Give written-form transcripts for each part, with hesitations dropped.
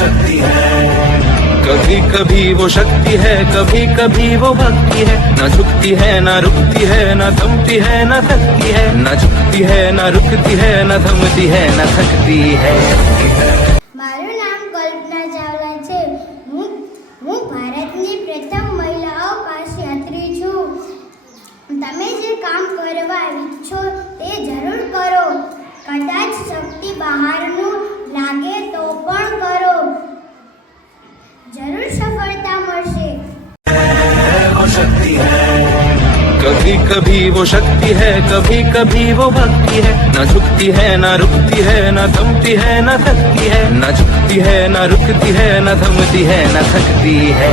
शक्ति है, कभी कभी वो शक्ति है, कभी कभी वो भक्ति है। न झुकती है न रुकती है, न थमती है न थकती है, न झुकती है न रुकती है, न थमती है न थकती है। મારું નામ કલ્પના ચાવલા છે. હું ભારતની પ્રથમ મહિલા અવકાશ યાત્રી છું. તમે જે કામ કરવા ઈચ્છો તે જરૂર કરો. કદાચ શક્તિ બહારનું લાગે તો પણ કરો. જરૂર સફળતા મળશે. वो शक्ति है, कभी कभी वो शक्ति है, कभी कभी वो भक्ति है। न झुकती है न रुकती है, न थमती है न थकती है, न झुकती है न रुकती है, न थमती है न थकती है।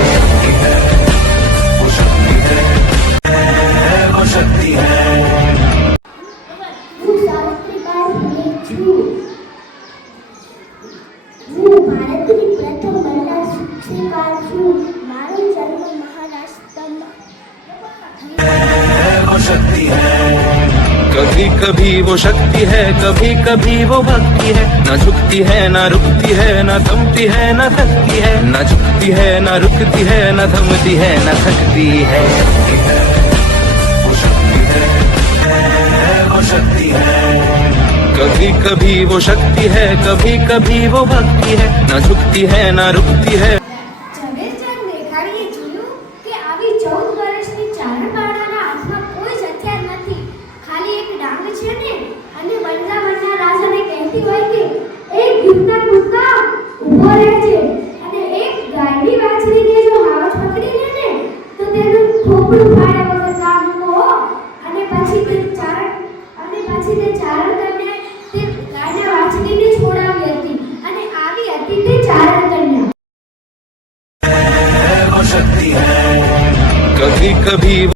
वो शक्ति है, वो शक्ति है। હું સાવિત્રીબાઈ ફુલે છું. હું ભારતની પ્રથમ મહિલા શિક્ષિકા છું. મારો જન્મ મહારાષ્ટ્રમાં वो शक्ति है, कभी कभी वो शक्ति है, कभी कभी वो भक्ति है। न झुकती है न रुकती है, न थमती है न थकती है, न झुकती है न रुकती है, न थमती है न थकती है। वो शक्ति है, वो शक्ति है, कभी कभी वो शक्ति है, कभी कभी वो भक्ति है। न झुकती है न रुकती है। ઝવેરચંદ મેઘાણીએ જોયું કે આવી 14 વર્ષની ચારણબાળાના હાથમાં કોઈ જ હથિયાર નથી, ખાલી એક ડાંગ છે ને. અને વનરાવનના રાજાને કહેતી હોય કે એક ગીરના કૂતરા ઊભો રહેજે અને એક ગાયની વાછડીને જો હાવજ પકડી લે ને તો તેનું ખોપડું ફાડ્યા વગર ના મૂકો. અને પછી તે ચારણ કન્યા તે ગાયના વાછડીને છોડાવી હતી અને આવી હતી તે ચારણ કન્યા. वो शक्ति है, कभी कभी